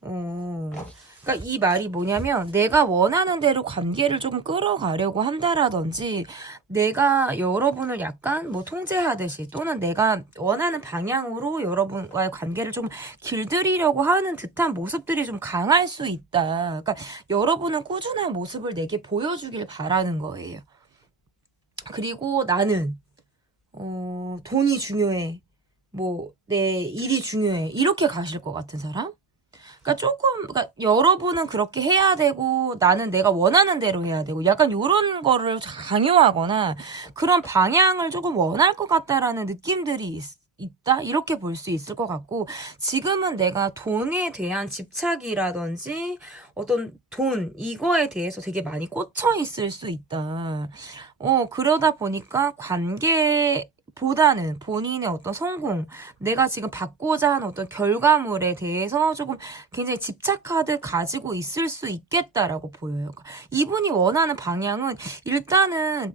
그러니까 이 말이 뭐냐면, 내가 원하는 대로 관계를 조금 끌어가려고 한다라든지, 내가 여러분을 약간 뭐 통제하듯이 또는 내가 원하는 방향으로 여러분과의 관계를 좀 길들이려고 하는 듯한 모습들이 좀 강할 수 있다. 그러니까 여러분은 꾸준한 모습을 내게 보여주길 바라는 거예요. 그리고 나는 돈이 중요해, 뭐 내 일이 중요해, 이렇게 가실 것 같은 사람? 그러니까 여러분은 그렇게 해야 되고 나는 내가 원하는 대로 해야 되고, 약간 요런 거를 강요하거나 그런 방향을 조금 원할 것 같다라는 느낌들이 있다? 이렇게 볼 수 있을 것 같고, 지금은 내가 돈에 대한 집착이라든지 어떤 돈, 이거에 대해서 되게 많이 꽂혀 있을 수 있다. 그러다 보니까 보다는 본인의 어떤 성공, 내가 지금 받고자 하는 어떤 결과물에 대해서 조금 굉장히 집착하듯 가지고 있을 수 있겠다라고 보여요. 이분이 원하는 방향은 일단은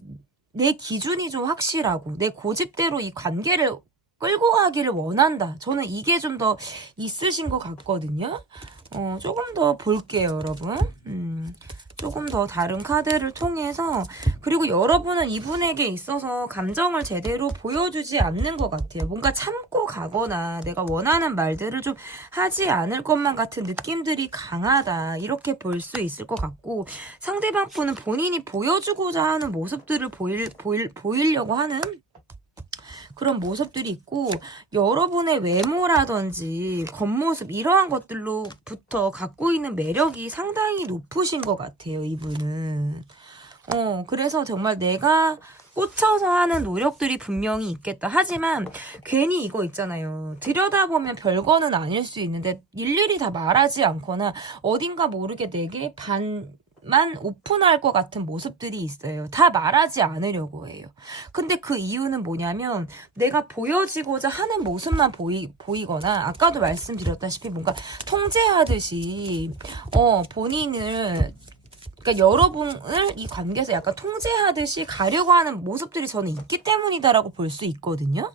내 기준이 좀 확실하고 내 고집대로 이 관계를 끌고 가기를 원한다. 저는 이게 좀 더 있으신 것 같거든요. 조금 더 볼게요, 여러분. 조금 더 다른 카드를 통해서. 그리고 여러분은 이분에게 있어서 감정을 제대로 보여주지 않는 것 같아요. 뭔가 참고 가거나 내가 원하는 말들을 좀 하지 않을 것만 같은 느낌들이 강하다, 이렇게 볼 수 있을 것 같고, 상대방 분은 본인이 보여주고자 하는 모습들을 보이려고 하는 그런 모습들이 있고, 여러분의 외모라든지 겉모습, 이러한 것들로부터 갖고 있는 매력이 상당히 높으신 것 같아요, 이분은. 그래서 정말 내가 꽂혀서 하는 노력들이 분명히 있겠다. 하지만 괜히 이거 있잖아요. 들여다보면 별거는 아닐 수 있는데 일일이 다 말하지 않거나 어딘가 모르게 내게 만 오픈할 것 같은 모습들이 있어요. 다 말하지 않으려고 해요. 근데 그 이유는 뭐냐면, 내가 보여지고자 하는 모습만 보이거나, 아까도 말씀드렸다시피 뭔가 통제하듯이 본인을, 그러니까 여러분을 이 관계에서 약간 통제하듯이 가려고 하는 모습들이 저는 있기 때문이다라고 볼 수 있거든요.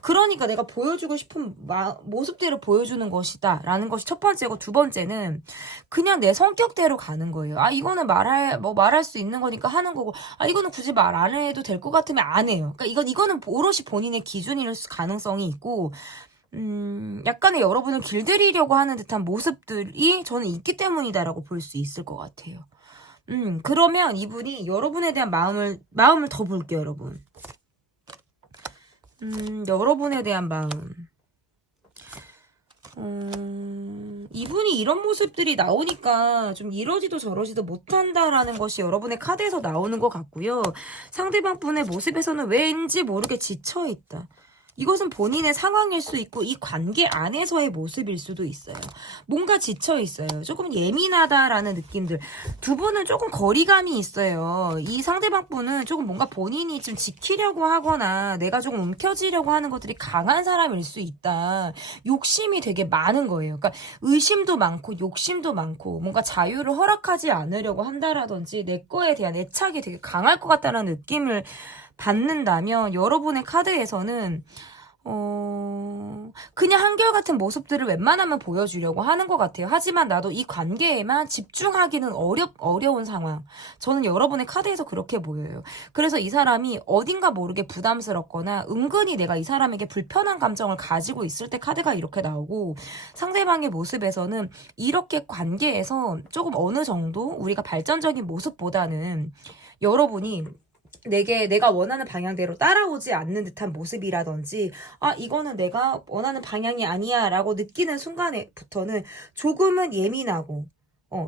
그러니까 내가 보여주고 싶은 모습대로 보여주는 것이다 라는 것이 첫 번째고, 두 번째는 그냥 내 성격대로 가는 거예요. 이거는 말할 수 있는 거니까 하는 거고, 이거는 굳이 말 안 해도 될 것 같으면 안 해요. 그러니까 이거는 오롯이 본인의 기준일 가능성이 있고, 약간의 여러분을 길들이려고 하는 듯한 모습들이 저는 있기 때문이다라고 볼 수 있을 것 같아요. 그러면 이분이 여러분에 대한 마음을 더 볼게요, 여러분. 여러분에 대한 마음. 이분이 이런 모습들이 나오니까 좀 이러지도 저러지도 못한다라는 것이 여러분의 카드에서 나오는 것 같고요. 상대방 분의 모습에서는 왠지 모르게 지쳐있다. 이것은 본인의 상황일 수 있고 이 관계 안에서의 모습일 수도 있어요. 뭔가 지쳐있어요. 조금 예민하다라는 느낌들. 두 분은 조금 거리감이 있어요. 이 상대방 분은 조금 뭔가 본인이 좀 지키려고 하거나 내가 조금 움켜쥐려고 하는 것들이 강한 사람일 수 있다. 욕심이 되게 많은 거예요. 그러니까 의심도 많고 욕심도 많고 뭔가 자유를 허락하지 않으려고 한다라든지 내 거에 대한 애착이 되게 강할 것 같다는 느낌을 받는다면 여러분의 카드에서는 그냥 한결같은 모습들을 웬만하면 보여주려고 하는 것 같아요. 하지만 나도 이 관계에만 집중하기는 어려운 상황. 저는 여러분의 카드에서 그렇게 보여요. 그래서 이 사람이 어딘가 모르게 부담스럽거나 은근히 내가 이 사람에게 불편한 감정을 가지고 있을 때 카드가 이렇게 나오고, 상대방의 모습에서는 이렇게 관계에서 조금 어느 정도 우리가 발전적인 모습보다는 여러분이 내가 원하는 방향대로 따라오지 않는 듯한 모습이라든지, 이거는 내가 원하는 방향이 아니야 라고 느끼는 순간부터는 조금은 예민하고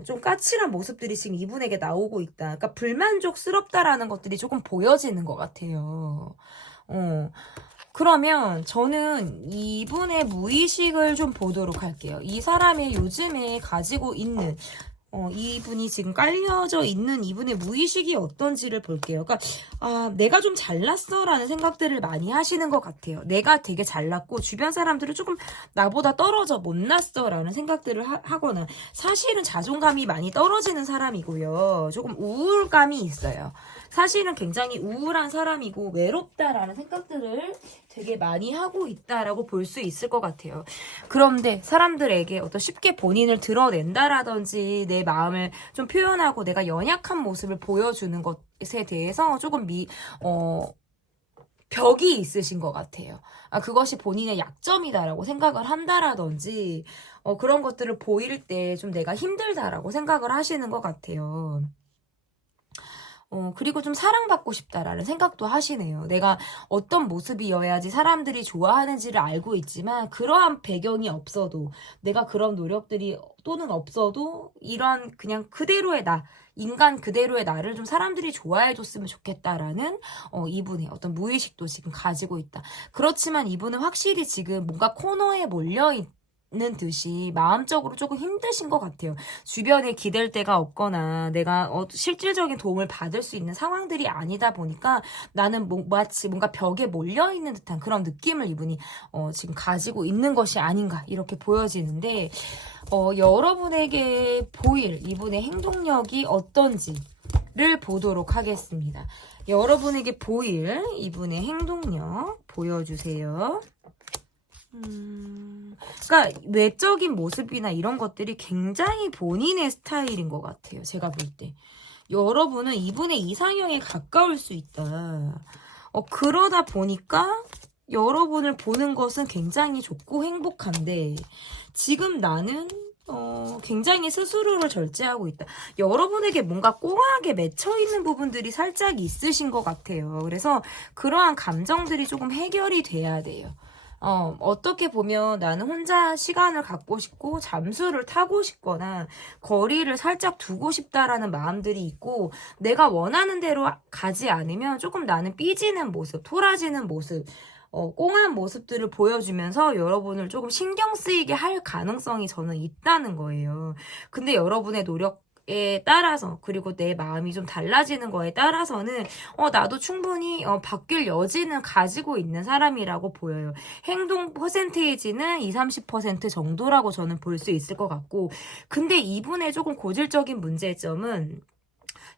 좀 까칠한 모습들이 지금 이분에게 나오고 있다. 그러니까 불만족스럽다라는 것들이 조금 보여지는 것 같아요. 그러면 저는 이분의 무의식을 좀 보도록 할게요. 이 사람의 요즘에 가지고 있는 이분이 지금 깔려져 있는 이분의 무의식이 어떤지를 볼게요. 그러니까 내가 좀 잘났어 라는 생각들을 많이 하시는 것 같아요. 내가 되게 잘났고 주변 사람들은 조금 나보다 떨어져 못났어 라는 생각들을 하거나, 사실은 자존감이 많이 떨어지는 사람이고요. 조금 우울감이 있어요. 사실은 굉장히 우울한 사람이고 외롭다라는 생각들을 되게 많이 하고 있다라고 볼 수 있을 것 같아요. 그런데 사람들에게 어떤 쉽게 본인을 드러낸다라든지 내 마음을 좀 표현하고 내가 연약한 모습을 보여주는 것에 대해서 조금 벽이 있으신 것 같아요. 그것이 본인의 약점이다라고 생각을 한다라든지 그런 것들을 보일 때 좀 내가 힘들다라고 생각을 하시는 것 같아요. 그리고 좀 사랑받고 싶다라는 생각도 하시네요. 내가 어떤 모습이어야지 사람들이 좋아하는지를 알고 있지만 그러한 배경이 없어도, 내가 그런 노력들이 또는 없어도 이런 그냥 그대로의 나, 인간 그대로의 나를 좀 사람들이 좋아해 줬으면 좋겠다라는 이분의 어떤 무의식도 지금 가지고 있다. 그렇지만 이분은 확실히 지금 뭔가 코너에 몰려있는 듯이 마음적으로 조금 힘드신 것 같아요. 주변에 기댈 데가 없거나 내가 실질적인 도움을 받을 수 있는 상황들이 아니다 보니까 나는 마치 뭔가 벽에 몰려있는 듯한 그런 느낌을 이분이 지금 가지고 있는 것이 아닌가 이렇게 보여지는데, 여러분에게 보일 이분의 행동력이 어떤지를 보도록 하겠습니다. 여러분에게 보일 이분의 행동력 보여주세요. 그러니까 외적인 모습이나 이런 것들이 굉장히 본인의 스타일인 것 같아요. 제가 볼 때. 여러분은 이분의 이상형에 가까울 수 있다. 그러다 보니까 여러분을 보는 것은 굉장히 좋고 행복한데, 지금 나는 굉장히 스스로를 절제하고 있다. 여러분에게 뭔가 꽁하게 맺혀있는 부분들이 살짝 있으신 것 같아요. 그래서 그러한 감정들이 조금 해결이 돼야 돼요. 어떻게 보면 나는 혼자 시간을 갖고 싶고 잠수를 타고 싶거나 거리를 살짝 두고 싶다라는 마음들이 있고, 내가 원하는 대로 가지 않으면 조금 나는 삐지는 모습, 토라지는 모습, 꽁한 모습들을 보여주면서 여러분을 조금 신경 쓰이게 할 가능성이 저는 있다는 거예요. 근데 여러분의 노력에 따라서, 그리고 내 마음이 좀 달라지는 거에 따라서는 나도 충분히 바뀔 여지는 가지고 있는 사람이라고 보여요. 행동 퍼센테이지는 20-30% 정도라고 저는 볼 수 있을 것 같고, 근데 이분의 조금 고질적인 문제점은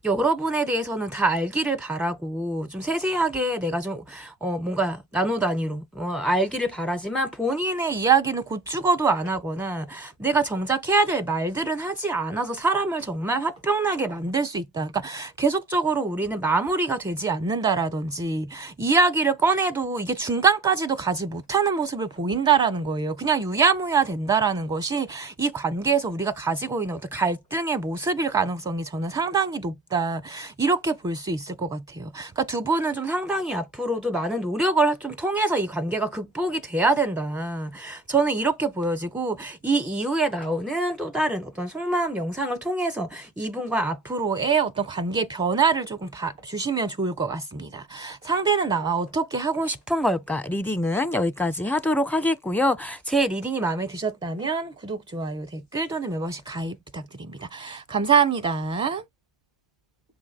여러분에 대해서는 다 알기를 바라고 좀 세세하게 내가 좀 뭔가 나노 단위로 알기를 바라지만 본인의 이야기는 곧 죽어도 안 하거나 내가 정작 해야 될 말들은 하지 않아서 사람을 정말 화병나게 만들 수 있다. 그러니까 계속적으로 우리는 마무리가 되지 않는다라든지 이야기를 꺼내도 이게 중간까지도 가지 못하는 모습을 보인다라는 거예요. 그냥 유야무야 된다라는 것이 이 관계에서 우리가 가지고 있는 어떤 갈등의 모습일 가능성이 저는 상당히 높다. 있다. 이렇게 볼 수 있을 것 같아요. 그러니까 두 분은 좀 상당히 앞으로도 많은 노력을 좀 통해서 이 관계가 극복이 돼야 된다. 저는 이렇게 보여지고 이 이후에 나오는 또 다른 어떤 속마음 영상을 통해서 이분과 앞으로의 어떤 관계 변화를 조금 주시면 좋을 것 같습니다. 상대는 나와 어떻게 하고 싶은 걸까? 리딩은 여기까지 하도록 하겠고요. 제 리딩이 마음에 드셨다면 구독, 좋아요, 댓글 또는 멤버십 가입 부탁드립니다. 감사합니다.